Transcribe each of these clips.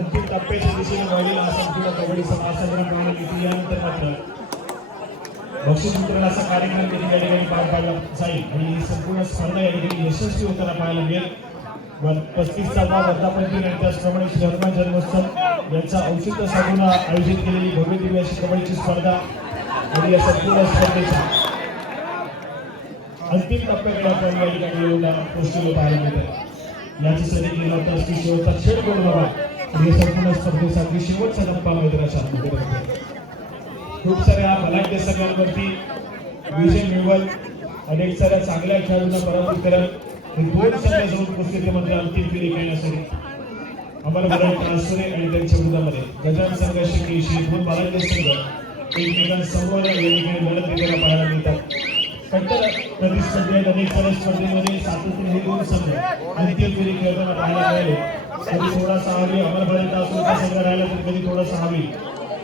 अंतिम टप्प्याच्या दिशेने वळलेला संपूर्ण कबड्डी समाजसंग्राम प्रणाली यानंतर मात्र बक्षीस वितरणाचा कार्यक्रम या ठिकाणी पार पाडला जाईल आणि ही संपूर्ण स्पर्धा या ठिकाणी यशस्वी होताना पाहायला मिळेल. 35वा वर्धापन दिन आणि त्याचप्रमाणे श्री हनुमान जन्मोत्सव यांचा औचित्य साधून आयोजित केलेली भव्य दिव्य अशी कबड्डीची स्पर्धा आणि या संपूर्ण स्पर्धेच्या अंतिम टप्प्याकडे आपण या ठिकाणी येऊन पोहोचलेलो पाहायला मिळतं. याच्यासाठी केला होता शेवटचा खेळ करून बघा आणि संपूर्ण स्पर्धेसाठी शेवटचा टप्पा मैदानाच्या खूप साऱ्या बलाढ्य सगळ्यांवरती विजय मिळवत अनेक साऱ्या चांगल्या खेळाडूंना पराभूत करत दोन संघ जाऊन पोहोचले मात्र अंतिम फेरी खेळण्यासाठी अमर भरत ट्रान्सफरे आणि त्यांच्या विरोधामध्ये गजान संघ शिकेशी दोन बलाढ्य संघ एकमेकांसमोर या ठिकाणी लढत देताना पाहायला मिळतात. कट्टर प्रतिस्पर्धेत अनेक साऱ्या स्पर्धेमध्ये सातत्याने हे दोन संघ अंतिम फेरी खेळताना पाहायला मिळाले. कधी थोडासा हवी अमर भरत ट्रान्सफरचा संघ राहिला तर कधी थोडासा हवी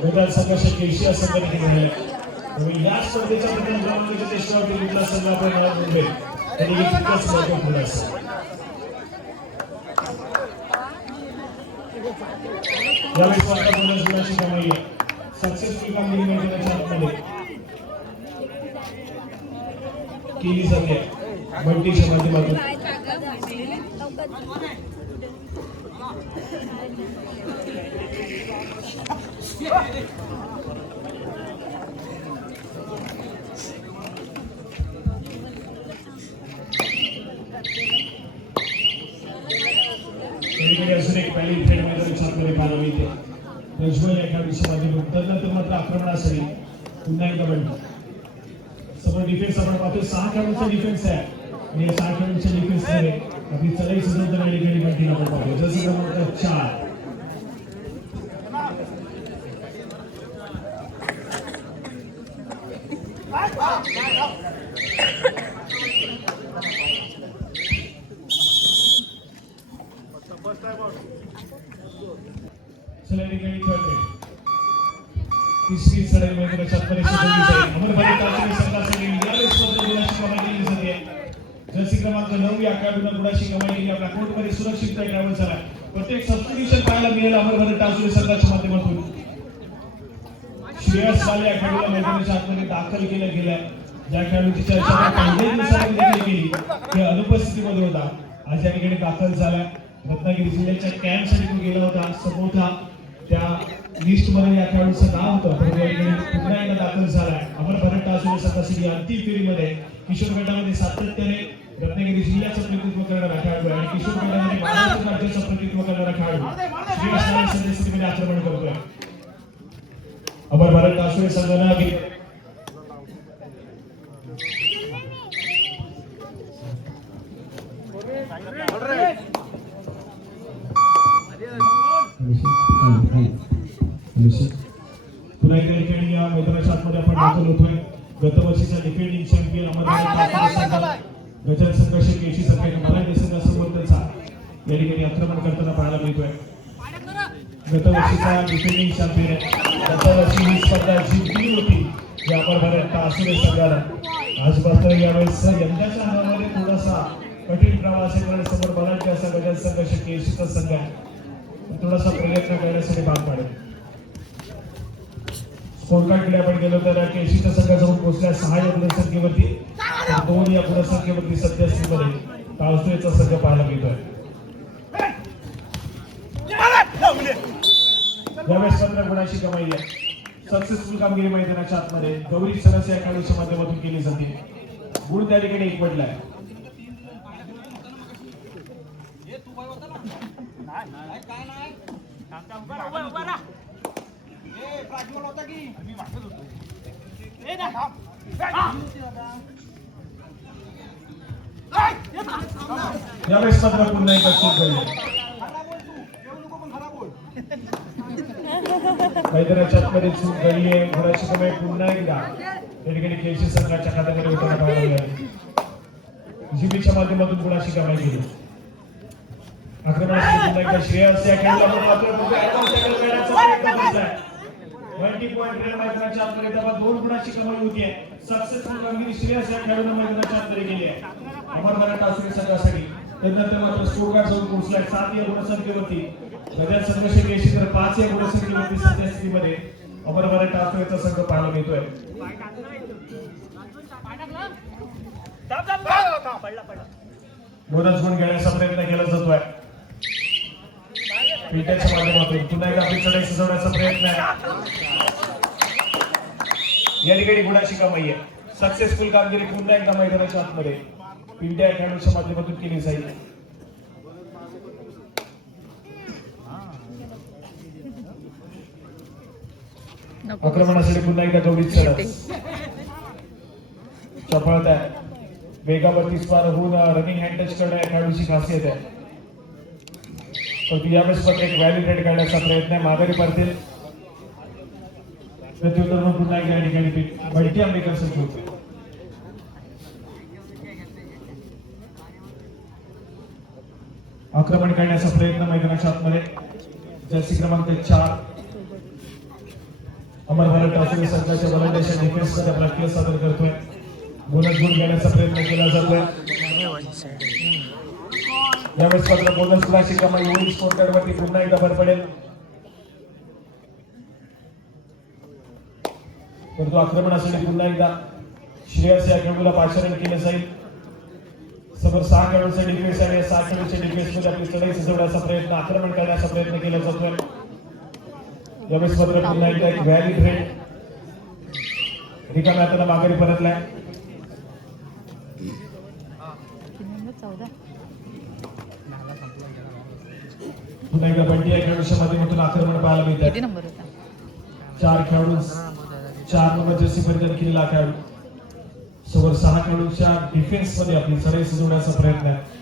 गजान संघ शिकेशी या संघाने केलेला आहे. या स्पर्धेच्या प्रथम क्रमांकाच्या टेस्टवरती कुठला संघ आपण मुंबई तरी तितकाच महत्त्वपूर्ण असतो. यावेळी स्वतः बोनस कमाई सक्सेसफुल कामगिरी मैदानाच्या आतमध्ये केली जाते बंटीच्या माध्यमातून. अजून एक पहिली खेळ मैदानाच्या आतमध्ये पाहायला मिळते. प्रज्वल एका विषयामध्ये त्यानंतर मात्र आक्रमणासाठी पुन्हा एकदा बंड समोर डिफेन्स आपण पाहतो. 6 खेळाडूंचा डिफेन्स आहे आणि या 6 खेळाडूंच्या डिफेन्स मध्ये आपली चढाई सुद्धा आणि ठिकाणी बंटीला आपण पाहतो. जसं क्रमांक 4 तिसरी चढाई मैदानाच्या आतमध्ये सुरू झाली. अमर भरत ट्रान्सफरे संघासाठी यावेळी स्पर्धेत गुणाची कमाई केली जाते. जर्सी क्रमांक 9 या खेळाडूंना गुणाची कमाई केली. आपल्या कोर्टमध्ये सुरक्षितपणे ट्रॅव्हल झाला. प्रत्येक सबस्टिट्यूशन पाहायला मिळेल अमर भरत ट्रान्सफरे संघाच्या माध्यमातून. श्रेयस वाले या खेळाडूला मैदानाच्या आतमध्ये दाखल केलं गेलं. ज्या खेळाडूची चर्चा पहिल्या दिवसामध्ये केली ते अनुपस्थितीमध्ये होता, आज या ठिकाणी दाखल झाला. रत्नागिरी जिल्ह्याच्या कॅम्पसाठी तो गेला होता. समोर त्या लिस्ट मध्ये या खेळाडूचं नाव होतं पण पुन्हा एकदा दाखल झालाय. अमर भरत ट्रान्सफरे संघासाठी अंतिम फेरीमध्ये किशोर गटामध्ये सातत्याने रत्नागिरी जिल्ह्याचं प्रतिनिधित्व करणारा खेळाडू आणि किशोर गटामध्ये महाराष्ट्र राज्याचं प्रतिनिधित्व करणारा खेळाडू सद्यस्थितीमध्ये आक्रमण करतोय. अमर भरत ट्रान्सफरे संघानं पुन्हा एकदा ठिकाणी या मैदानाच्या आतमध्ये आपण दाखल होतोय. गत वर्षीचा डिफेंडिंग चॅम्पियन अमर गजान संघ शिकेशी संघाने मराठी संघासमोर त्यांचा या ठिकाणी आक्रमण करताना पाहायला मिळतोय. गत वर्षीचा डिफेंडिंग चॅम्पियन आहे. गत वर्षी ही स्पर्धा जिंकली होती या अमर भरत ट्रान्सफरे संघाला. आज मात्र यावेळेस यंदाच्या हंगामामध्ये थोडासा कठीण प्रवास आहे कारण समोर बलाढ्य असा गजान संघ शिकेशीचा संघ आहे. थोडासा प्रयत्न करण्यासाठी भाग पाडेल. स्कोरकार्डकडे आपण गेलो तर केशीचा संघ जाऊन पोहोचल्या 6 या गुणसंख्येवरती, 2 या गुणसंख्येवरती सद्यस्थितीमध्ये ट्रान्सफरेचा संघ पाहायला मिळतोय. यावेळेस 15 गुणांची कमाई आहे. सक्सेसफुल कामगिरी मैदानाच्या आतमध्ये गौरी सरस या खेळाडूच्या माध्यमातून केली जाते. गुण त्या ठिकाणी एक पडलाय. यावेळेस 15 पुन्हा एकदा चूक झाली. मैदानाच्या आतमध्ये चूक झाली आहे. घराची कमाई पुन्हा एकदा त्या ठिकाणी केसी संघाच्या खात्यामध्ये उतरण्यात आलेली आहे. जीबीच्या माध्यमातून गुणाची कमाई केली. आक्रमणासाठी पुन्हा एकदा श्रेयस या खेळाडूला मात्र मल्टी पॉइंट रेल मैदानाच्या आतमध्ये त्याला 2 गुणाची कमाई होती आहे. सक्सेसफुल कामगिरी श्रेयस या खेळाडूने मैदानाच्या आतमध्ये केली आहे. अमरवारा टासुरी संघासाठी त्यानंतर मात्र स्कोर कार्ड जाऊन पोहोचलाय 7 या गुणसंख्येवरती. गजा संघर्ष 80 तर 5 या गुणसंख्येवरती सध्या स्थितीमध्ये अमरवारा टासुरीचा संघ पाहायला मिळतोय. बोनस गुण घेण्याचा प्रयत्न केला जातोय. पिंट्याच्या माध्यमातून पुन्हा एकदा आपली चढाई सजवण्याचा प्रयत्न आहे. या ठिकाणी गुणाची कमाई आहे. सक्सेसफुल कामगिरी पुन्हा एकदा मैदानाच्या आतमध्ये पिंट्या खेळाडूच्या माध्यमातून केली जाईल. आक्रमणासाठी पुन्हा एकदा गौरी सरस चपळत आहे. वेगावरती स्वार होऊन रनिंग हँड टच करणं या खेळाडूची खासियत आहे. पण यावेळेस पण एक व्हॅलिड रेड काढण्याचा प्रयत्न आहे. माघारी पडतील प्रत्युत्तर पुन्हा एकदा या ठिकाणी मल्टी अंबेकर संघ आक्रमण करण्याचा प्रयत्न मैदानाच्या आतमध्ये. जर्सी क्रमांक 4 अमरवारा टासुरी संघाच्या गोलंदाजाच्या डिफेन्स मध्ये आपला खेळ सादर करतोय. बोनस गुण घेण्याचा प्रयत्न केला जातोय. यावेळेस मात्र बोनस गुणाची कमाई होईल. स्कोर कार्ड वरती पुन्हा एकदा भर पडेल. परंतु आक्रमणासाठी पुन्हा एकदा श्रेयस या खेळाडूला पाचारण केलं जाईल. समोर 6 खेळाडूंचा डिफेन्स आहे. 6 खेळाडूंच्या डिफेन्स मध्ये आपली चढाई सजवण्याचा प्रयत्न आक्रमण करण्याचा प्रयत्न केला जातोय. यावेळेस मात्र पुन्हा एकदा एक व्हॅलिड रेड रिकाम्या हाताने माघारी परतलाय. पुन्हा एकदा बंटी या खेळाडूच्या माध्यमातून आक्रमण पाहायला मिळतात. 4 खेळाडू 4 नंबर जर्सी परिधान केलेला खेळाडू समोर 6 खेळाडूंच्या डिफेन्स मध्ये आपली चढाई सजवण्याचा प्रयत्न आहे.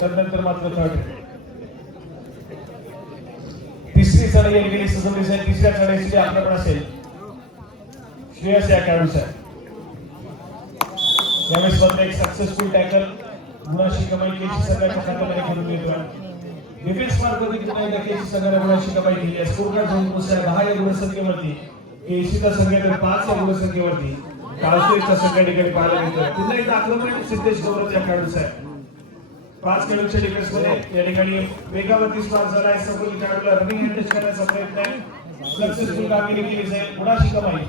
त्यानंतर मात्र थर्ड तिसरी चढाई या ठिकाणी सजवली जाईल. तिसऱ्या चढाईसाठी आक्रमण असेल श्रेयस या खेळाडूचा. यावेळेस मात्र एक सक्सेसफुल टॅकल गुणाची कमाई केसी संघाच्या खात्यामध्ये करून येतोय. डिफेन्स मार्कवरती पुन्हा एकदा केसी संघाने गुणाची कमाई केली आहे. स्कोर कार्ड जाऊन पोहोचला 10 या गुणसंख्येवरती. केसीचा संघ तर 5 या गुणसंख्येवरती. टासुरीचा संघ या ठिकाणी पाहायला मिळतोय. पुन्हा एकदा आक्रमण सिद्धेश गौरव या खेळाडूचा आहे. 5 खेळाडूंच्या डिफेन्स मध्ये या ठिकाणी वेगावरती स्वार झालाय. सफल खेळाडूला रनिंग हँड टच करण्याचा प्रयत्न आहे. सक्सेसफुल कामगिरी केली जाईल. गुणाची कमाई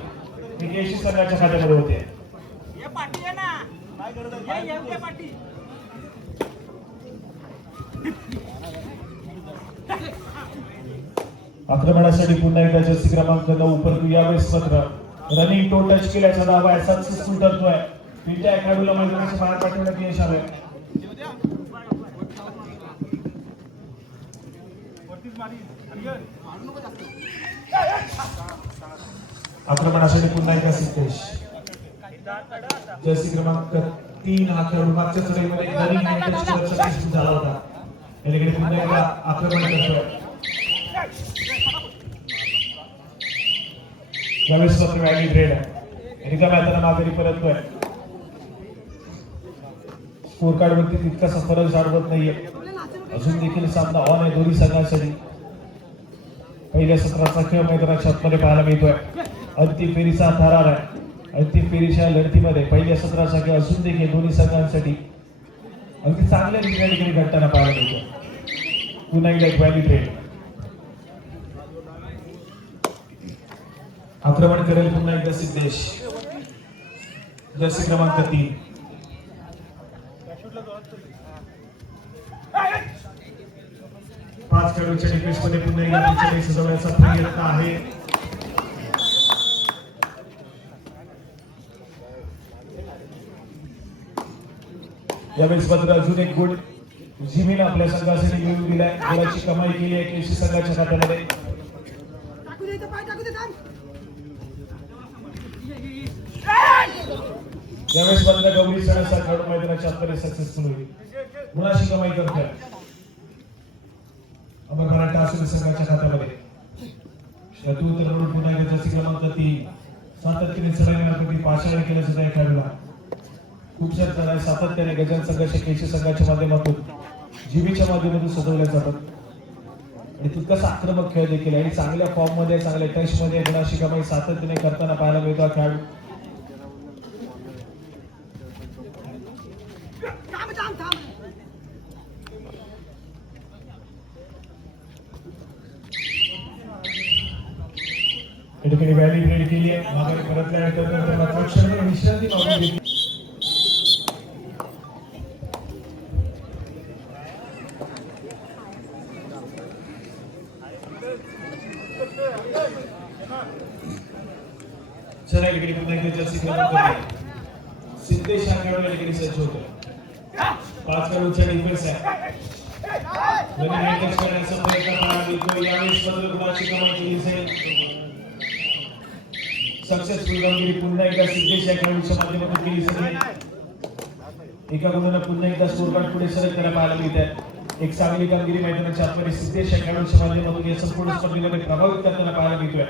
ही केसी संघाच्या खात्यामध्ये होते. आक्रमणासाठी पुन्हा एकदा जर्सी क्रमांक 9 परंतु यावेळेस मात्र रनिंग टो टच केल्याचा दावा आहे. सक्सेसफुल ठरतोय. पिंट्या खेळाडूला मैदानाच्या बाहेर पाठवण्यात यश आलंय. आक्रमणासाठी पुन्हा एकदा सिद्धेश जर्सी क्रमांक 3 हा खेळाडू मागच्या चढाईमध्ये रनिंग हँड टच करण्याचा यशस्वी झाला होता. याकडे पुन्हा एकदा आक्रमण करतोय. यावेळेस मात्र व्हॅलिड रेड आहे. रिकाम्या हाताने माघारी परततोय. स्कोर कार्ड वरती तितकासा फरक जाणवत नाहीये. अजून देखील सामना ऑन आहे दोन्ही संघांसाठी. पहिल्या सत्राचा खेळ मैदानाच्या आतमध्ये पाहायला मिळतोय. अंतिम फेरीचा थरार आहे. अंतिम फेरीच्या लढतीमध्ये पहिल्या सत्राचा खेळ अजून देखील दोन्ही संघांसाठी अगदी चांगल्या ठिकाणी घडताना पाहायला मिळतो. पुन्हा एकदा एक व्हॅली ट्रेड आक्रमण करेल पुन्हा एकदा सिद्धेश, जर्सी क्रमांक 3. पाच खेळाडूंच्या डिफेन्समध्ये पुन्हा एकदा पिचने सजवण्याचा प्रयत्न आहे. यावेळेस मात्र अजून एक गुण जिमीने आपल्या संघासाठी मिळवून दिलाय. गोलाची कमाई केली आहे केसी संघाच्या खात्यामध्ये. यावेळेस मात्र गौरी सणाचा खेळाडू मैदानाच्या आतमध्ये सक्सेसफुल होईल. गुणाची कमाई करतोय अमर मराठा आसुरी संघाच्या खात्यामध्ये. शतू तर पुन्हा एकदा जर्सी क्रमांक 3 सातत्याने चढाई पाषाण केलं सुद्धा या खेळाडूला. खूप सारे चढाई सातत्याने गजान संघाच्या केसी संघाच्या माध्यमातून जीबीच्या माध्यमातून सजवल्या जातात आणि तितकाच आक्रमक खेळ देखील आहे. चांगल्या फॉर्म मध्ये चांगल्या टच मध्ये गुणाची कमाई सातत्याने करताना पाहायला मिळतो खेळाडू. ठिकाणी व्हॅली ब्रेड केली आहे. माघारी परतल्यानंतर त्यांना क्षणभर विश्रांती मागून घेतली. चला इकडे पुन्हा एकदा जर्सी क्रमांक 3 सिद्धेश हा खेळाडू इकडे सज्ज होतो. 5 खेळाडूंचा डिफेन्स आहे. नवीन अटॅक करण्याचा प्रयत्न पाहायला मिळतो. यावेळेस मात्र गुणाची कमाई केली जाईल. सक्सेसफुल कामगिरी पुन्हा एकदा सिद्धेश या खेळाडूच्या माध्यमातून केली जाईल. एका गुणानं पुन्हा एकदा स्कोर कार्ड पुढे सरकताना पाहायला मिळते. एक चांगली कामगिरी मैदानाच्या आतमध्ये सिद्धेश या खेळाडूच्या माध्यमातून या संपूर्ण स्पर्धेमध्ये प्रभावित करताना पाहायला मिळतोय.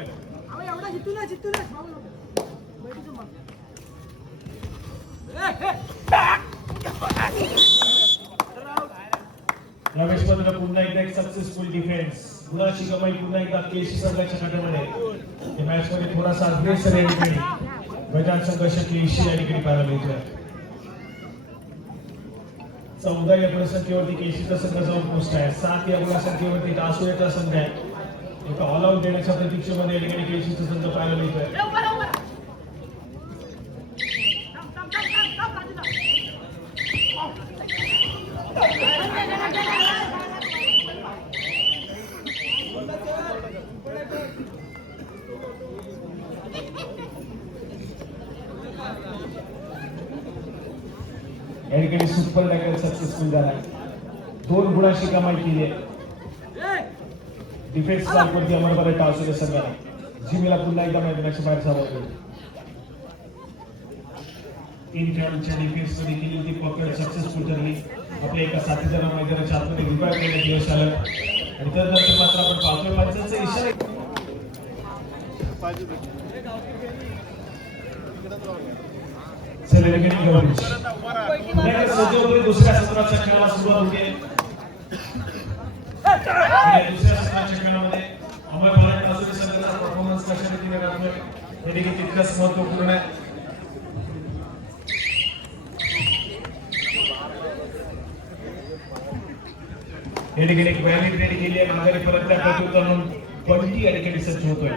यावेळेस मात्र पुन्हा एकदा एक सक्सेसफुल डिफेन्स. गुणाची कमाई पुन्हा एकदा केसी संघाच्या खात्यामध्ये. मॅच मध्ये थोडासा अग्रेसर या ठिकाणी गजान संघर्ष केसी या ठिकाणी पाहायला मिळतोय. 14 या गुणसंख्येवरती केसीचा संघ जाऊन पोहोचला आहे. 7 या गुणसंख्येवरती आसुऱ्याचा संघ आहे. एका ऑल आउट देण्याच्या प्रतीक्षेमध्ये या ठिकाणी केसीचा संघ पाहायला मिळतोय. या ठिकाणी सुपर टॅकल सक्सेसफुल झाला. 2 गुणाची कमाई केली आहे. डिफेन्स मार्कवरती अमर मराठा आसुरी संघाने जिमीला पुन्हा एकदा मैदानाच्या बाहेर जावं लागलं. 3 खेळाडूंच्या डिफेन्स मध्ये केली होती पकड सक्सेसफुल ठरली. आपल्या एका साथीदार मैदानाच्या आतमध्ये रिवाइव्ह करण्यात यश आलं आणि त्यानंतर मात्र आपण पाहतोय पंचांचे इशारे. दुसऱ्या सत्राच्या खेळाला सुरुवात होते. दुसऱ्या सत्राच्या खेळामध्ये अमर मराठा आसुरी संघाचा परफॉर्मन्स कशा रीतीने राहतोय हे देखील तितकंच महत्वपूर्ण आहे. या ठिकाणी एक व्हॅली रेडी केली आहे. माघारी परतल्या प्रत्युत्तर म्हणून बंटी या ठिकाणी सज्ज होतोय.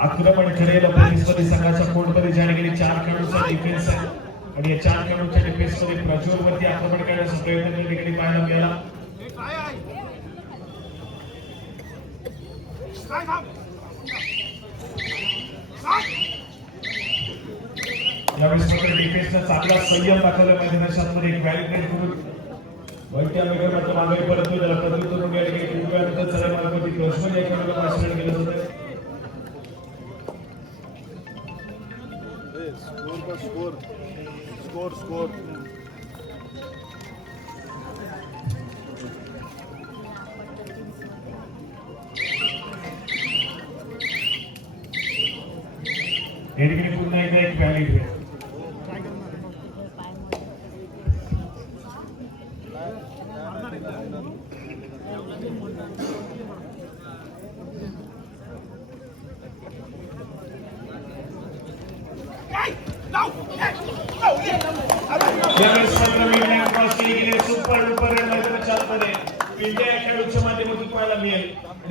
आक्रमण करेल पोलीसमध्ये संघाच्या कोर्टमध्ये ज्या ठिकाणी 4 खेळाडूंचा डिफेन्स आहे आणि या 4 खेळाडूंच्या डिफेन्स मध्ये प्रज्वल वरती आक्रमण करण्याचा प्रयत्न त्या ठिकाणी पाहायला मिळाला. यावेळेस मात्र डिफेन्सला चांगला संयम दाखवला मैदानाच्या आतमध्ये. एक व्हॅलिडेट करून वैट्या वगैरे मात्र मागे परततो. त्याला प्रत्युत्तर या ठिकाणी खूप वेळानंतर चढाई मार्गावरती प्रज्वल या खेळाडूला पाचारण केलं होतं. स्कोर या ठिकाणी पुन्हा एकदा एक व्हॅली ट्रेड. यावेळेस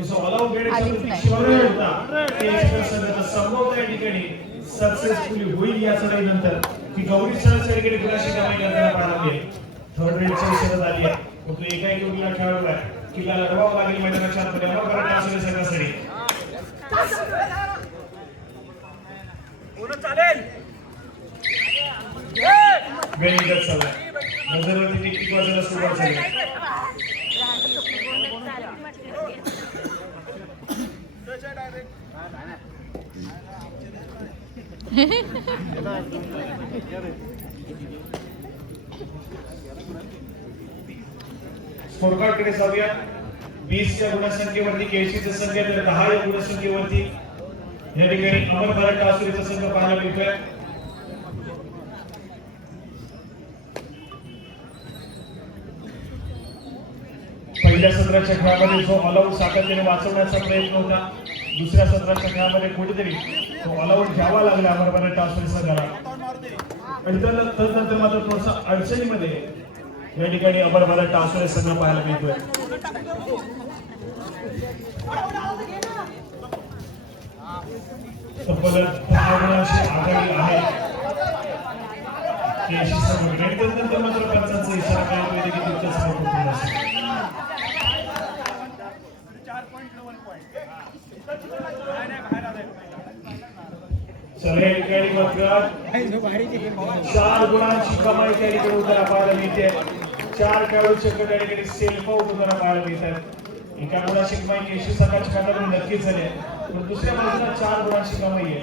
ऑलआउट घेण्याच्या शिवाय होता ते संघाचा संभव त्या ठिकाणी सक्सेसफुली होईल या सराईनंतर की गौरी सरासरीकडे गुणाशी कमाई करताना पाहायला मिळेल. थर्ड रेडची इशारा झाली आहे. तो एकाएकी उरला खेळाडू आहे किल्ला लढवावा लागेल मैदानाच्या आतमध्ये अमरभरत टासुरे संघासाठी. वेळीगत चाललाय नजरवरती टिकटिक वाजायला सुरुवात झाली. स्कोरकार्ड कडे जाऊया. 20 च्या गुणसंख्येवरती केळशीचा संघ तर 10 या गुणसंख्येवरती या ठिकाणी अमरभरत टासुरेचा संघ पाहायला मिळतोय. पहिल्या सत्राच्या खेळामध्ये जो ऑलआउट सातत्याने वाचवण्याचा प्रयत्न होता, दुसऱ्या सत्राच्या खेळामध्ये कुठेतरी तो ऑलआउट घ्यावा लागला अमरभरत टासुरे संघाला. आणि तदनंतर मात्र थोडसा अडचणीमध्ये या ठिकाणी अमरभरत टासुरे संघ पाहायला मिळतोय. तब्बल 10 गुणांची आघाडी आहे केळशी संघ. तदनंतर मात्र पंचांचा इशारा करतोय की तितकंच महत्त्वपूर्ण असेल. चला या ठिकाणी मात्र 4 गुणांची कमाई त्या ठिकाणी उतारा पाहायला मिळते. 4 खेळाडूचे त्या ठिकाणी सेल्फ आउट उतारा पाहायला मिळतात. एका गुणाची कमाई केळशी संघाच्या खात्यामध्ये नक्कीच झाली आहे, पण दुसऱ्या बाजूला 4 गुणांची कमाई आहे.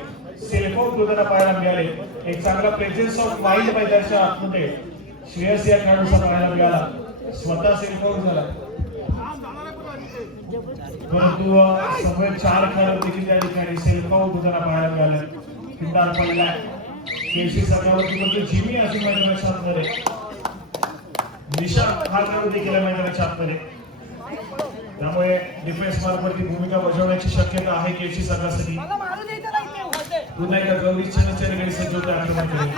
सेल्फ आउट उतारा पाहायला मिळाले. एक चांगला प्रेझेन्स ऑफ माइंड मैदानाच्या आतमध्ये श्रेयस या खेळाडूचा पाहायला मिळाला. स्वतः सेल्फ आउट झाला, परंतु सगळे 4 खेळाडू देखील त्या ठिकाणी सेल्फ आउट होताना पाहायला मिळाले. खिंडार पडला केळशी संघावरती म्हणजे जिमी अशी मैदानाच्या आतमध्ये निशा हा खेळाडू देखील मैदानाच्या आतमध्ये. त्यामुळे डिफेन्स मार्फतची भूमिका बजावण्याची शक्यता आहे केळशी संघासाठी. पुन्हा एकदा गौरी चंद्रचेरगडी सज्ज होते आक्रमण करेल.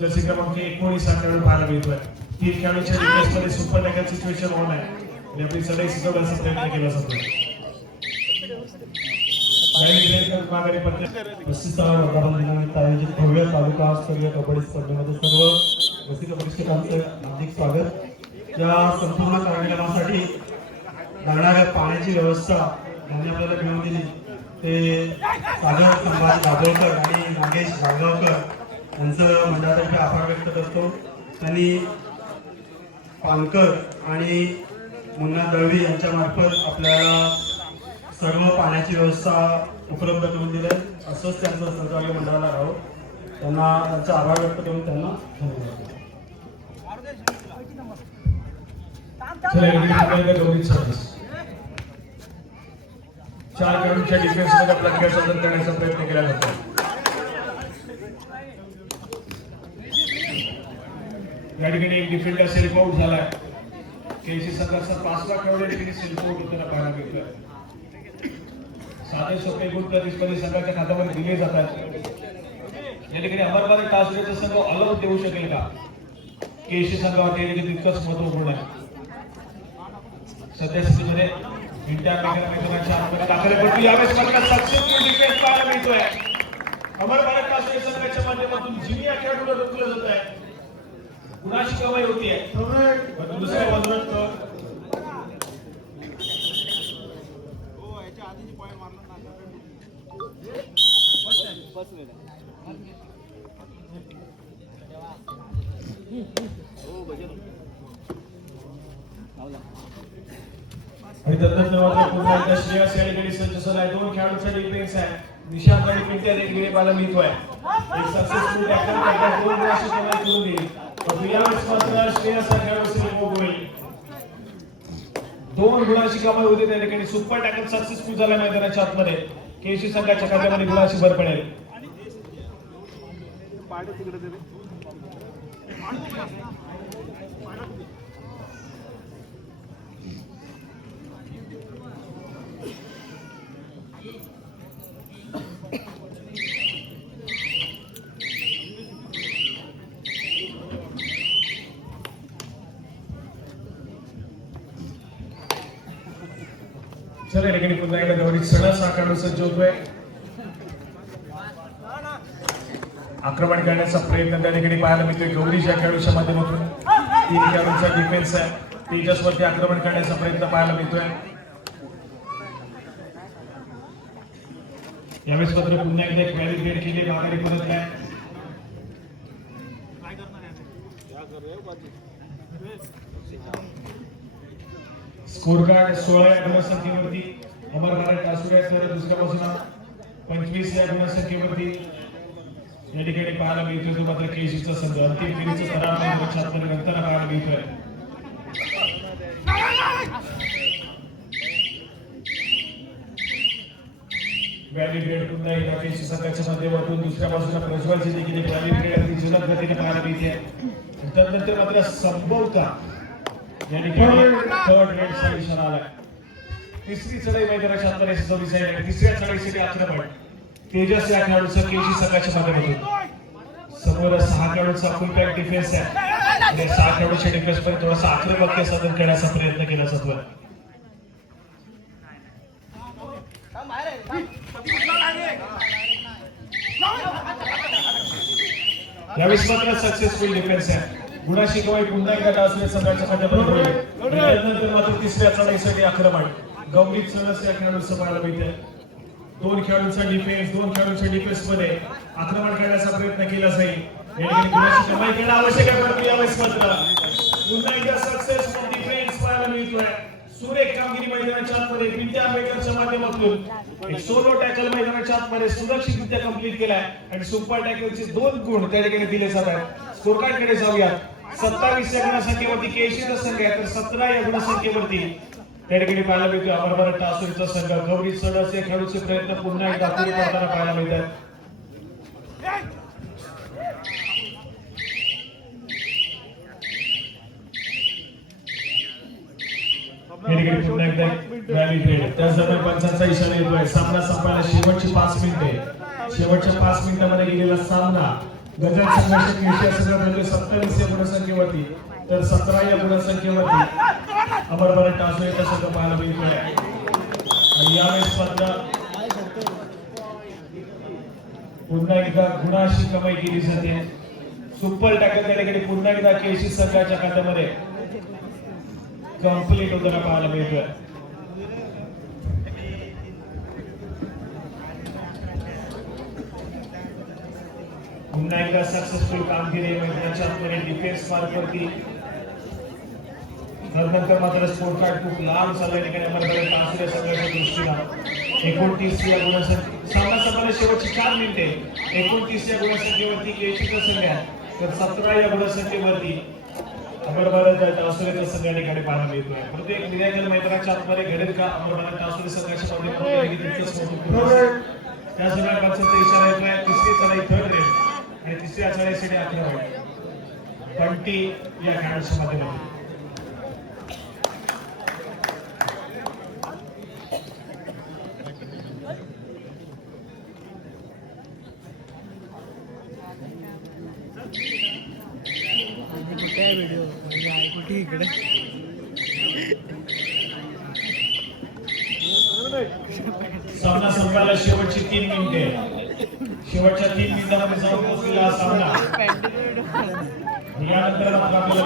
जर्सी क्रमांक 19 हा खेळाडू पाहायला मिळतोय. 3 खेळाडूच्या डिफेन्स मध्ये सुपर टॅकल सिच्युएशन ऑन आहे. आपली चढाई सिद्धवण्याचा प्रयत्न केला जातो. 35 वर्धापन दिनानिमित्त आयोजित भव्य तालुका स्तरीय कबड्डी स्पर्धेमध्ये सर्व रसिक प्रेक्षकांचं हार्दिक स्वागत. या संपूर्ण कार्यक्रमासाठी लागणाऱ्या पाण्याची व्यवस्था यांनी आपल्याला मिळवून दिली ते सागर संभाजी दाभोळकर आणि नागेश गावगावकर यांचं मंडळातर्फे आभार व्यक्त करतो. त्यांनी पानकर आणि मुन्ना दळवी यांच्या मार्फत आपल्याला सर्व पाण्याची व्यवस्था उपलब्ध करून दिली. असंच त्यांचं सहकार्य मंडळाला राहावं. त्यांना त्यांचा आभार व्यक्त करून त्यांना धन्यवाद. चार खेळाडूंच्या डिफेन्स मध्ये आपला खेळ सादर करण्याचा प्रयत्न केला जातो. या ठिकाणी एक डिफेंडर सेल्फ आउट झालाय. केळशी संघाचा 5वा खेळाडू या ठिकाणी सेल्फ आउट होताना पाहायला मिळतोय. साधे सोपे गुण प्रतिस्पर्धी संघाच्या खात्यामध्ये दिले जातात. या ठिकाणी अमरभरत टासुरेचा संघ ऑलआउट देऊ शकेल का? केळशी संघावर या ठिकाणी तितकंच महत्वपूर्ण आहे. सध्यास्थितीमध्ये इंडिया मैदानाच्या आतमध्ये दाखलेपट्टी यावेळेस मात्र सक्सेसफुल डिफेन्स पाहायला मिळतोय. अमरभरत टासुरे संघाच्या माध्यमातून जिनी या खेळाडूला रोखलं जात आहे. कुणाची कमाई होतीये? दुसऱ्या बाजूला आणि तंत्रज्ञानाचा पुन्हा एकदा श्रेयस या ठिकाणी सज्ज झाला आहे. 2 खेळाडूंचा डिफेन्स आहे. निशांत आणि पिंट्या देखील पाहायला मिळतोय. एक सक्सेसफुल टॅकल करतात. 2 गुणांची कमाई करून दिली. पण यावेळेस मात्र श्रेयस हा खेळाडू सेल्फ होईल. 2 गुणांची कमाई होते. त्या ठिकाणी सुपर टॅकल सक्सेसफुल झाला मैदानाच्या आतमध्ये. केळशी संघाच्या खात्यामध्ये गुणाची भर पडेल. चला या ठिकाणी पुन्हा एकदा गौरी सणस हा खेळाडू सज्ज होतोय. आक्रमण करण्याचा प्रयत्न त्या ठिकाणी पाहायला मिळतोय गौरीच्या खेळाडूच्या माध्यमातून. 3 खेळाडूंचा डिफेन्स आहे. तेजसवरती आक्रमण करण्याचा प्रयत्न पाहायला मिळतोय. यावेळेस मात्र पुन्हा एकदा एक व्हॅली ब्रेड केली माघारी परत आहे. स्कोर कार्ड 16 या गुणसंख्येवरती अमर भारत टासुरे तर दुसऱ्या बाजूला 25 या गुणसंख्येवरती या ठिकाणी पाहायला मिळतोय तो मात्र केशीचा संघ. अंतिम फेरीचा तरार नंतर पाहायला मिळतोय. व्हॅली ब्रेड पुन्हा एकदा केशी संघाच्या माध्यमातून दुसऱ्या बाजूला प्रज्वलची देखील व्हॅली ब्रेड अगदी जलद गतीने पाहायला मिळते. त्यानंतर मात्र संभवता या ठिकाणी थर्ड रेडचा इशारा आलाय. तिसरी चढाई मैदानाच्या आतमध्ये 26 आहे. तिसऱ्या चढाईसाठी आक्रमण तेजस या खेळाडूचं केशी संघाच्या माध्यमातून. समोर 6 खेळाडूंचा फुल पॅक डिफेन्स आहे आणि 6 खेळाडूच्या डिफेन्स मध्ये थोडासा आक्रमक साधन करण्याचा प्रयत्न केला जातोय. यावेळेस मात्र सक्सेसफुल डिफेन्स आहे. गुणाशी कमाई पुन्हा एकदा टासुरे संघाच्या माध्यमातून त्यानंतर मात्र तिसऱ्या चढाईसाठी आक्रमण गौरी सणस या खेळाडूचं पाहायला मिळते. 2 खेळाडूंचा डिफेन्स 2 खेळाडूंच्या डिफेन्स मध्ये आक्रमण करण्याचा प्रयत्न केला जाईल. या ठिकाणी गुणाशी कमाई करणं आवश्यक आहे. परंतु यावेळेस मात्र पुन्हा एकदा सक्सेसफुल डिफेन्स पाहायला मिळतोय. सुरेख कामगिरी मैदानाच्या आतमध्ये विद्या आंबेडकरच्या माध्यमातून एक सोलो टॅकल मैदानाच्या आतमध्ये सुरक्षितरित्या कंप्लीट केलाय आणि सुपर टॅकलचे 2 गुण त्या ठिकाणी दिले जात आहेत. स्कोर कार्डकडे जाऊयात. 27 या गुणसंख्येवरती केशीचा संघ आहे तर 17 या गुणसंख्येवरती त्या ठिकाणी पाहायला मिळतोय अमर भारत टासुरेचा संघ. गौरी सणस या खेळाडूचे प्रयत्न पुन्हा एकदा पुरे करताना पाहायला मिळतात. पुन्हा एकदा व्हॅली ब्रेड त्याच दरम्यान पंचांचा इशारा येतोय. सामना संपायला शेवटची 5 मिनिटे. शेवटच्या 5 मिनिटांमध्ये गेलेला सामना गजर संघर्ष केशिया संघामध्ये 27 या गुणसंख्येवरती तर 17 या गुणसंख्येवरती अमर भारत टासुरेचा संघ पाहायला मिळतोय. आणि यावेळेस मात्र पुन्हा एकदा गुणाशी कमाई केली जाते. सुपर टॅकल त्या ठिकाणी पुन्हा एकदा केशी संघाच्या खात्यामध्ये कंप्लीट होताना पाहायला मिळतोय. पुन्हा एकदा सक्सेसफुल कामगिरी मैदानाच्या आतमध्ये डिफेन्स मार्कवरती. नंतर मात्र स्कोर कार्ड खूप लांब चालू आहे. अमर भारत टासुरे संघाच्या दृष्टीने 29 या गुणसंख्ये सामना संपल्याला शेवटची 4 मिनिटे. 29 या गुणसंख्येवरती केशीचा संघ आहे तर 17 या गुणसंख्येवरती अमर भारत टासुरेचा संघ या ठिकाणी पाहायला मिळतोय. परंतु एक मिराकल मैदानाच्या आतमध्ये घडेल का अमर भारत टासुरे संघाच्या माध्यमातून त्या सगळ्या पंचांचा इशारा येतोय. तिसरी चढाई थर्ड रेड आणि तिसऱ्या चढाईसाठी आक्रमण 20 या खेळाडूच्या माध्यमातून. व्हिडिओ म्हणजे ऐकू इकडे सामना संपायला शेवटची 3 मिनिटे. शेवटच्या 3 मिनिटांमध्ये जाऊन पोहोचलेला सामना. यानंतर आपल्याला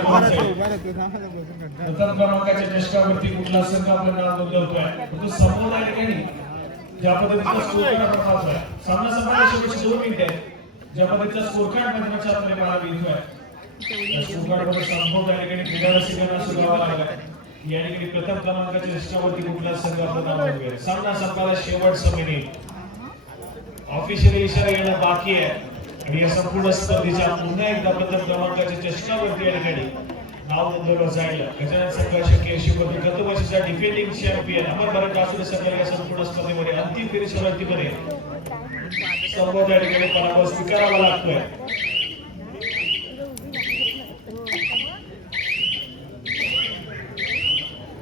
प्रथम क्रमांकाच्या चषकावरती कुठला संघ आपलं नाव नोंदवतोय तो समोर या ठिकाणी ज्या पद्धतीचा स्कोर कार्ड प्रभावतोय. सामना संपायला शेवटची 2 मिनिटे ज्या पद्धतीचा स्कोर कार्ड मैदानाच्या आतमध्ये पाहायला मिळतोय. स्कोर कार्ड मध्ये संभव या ठिकाणी क्रीडा रसिकांना सुधारावा लागला. या ठिकाणी प्रथम क्रमांकाच्या चषकावरती कुठला संघ आपलं नाव नोंदवेल. सामना संपायला शेवटचा मिनिट. ऑफिशियल इशारा येणं बाकी आहे आणि या संपूर्ण स्पर्धेच्या पुन्हा एकदा प्रथम क्रमांकाच्या चषकावरती या ठिकाणी नाव नोंदवलं जाईल. गजानन संघर्ष केशीमध्ये गत वर्षीचा डिफेंडिंग चॅम्पियन अमर भारत टासुरे संघ या संपूर्ण स्पर्धेमध्ये अंतिम फेरी शर्यतीमध्ये संभव या ठिकाणी पराभव स्वीकारावा लागतोय.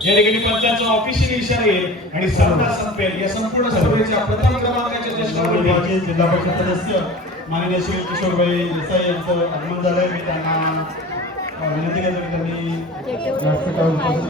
या ठिकाणी पंचांचा ऑफिशियल इशारा येईल आणि सामना संपेल. या संपूर्ण स्पर्धेच्या प्रथम क्रमांकाच्या चषकावरती जिल्हा परिषद सदस्य माननीय श्री किशोरभाई देसाई यांचं आगमन झालंय. मी त्यांना विनंती करतो की त्यांनी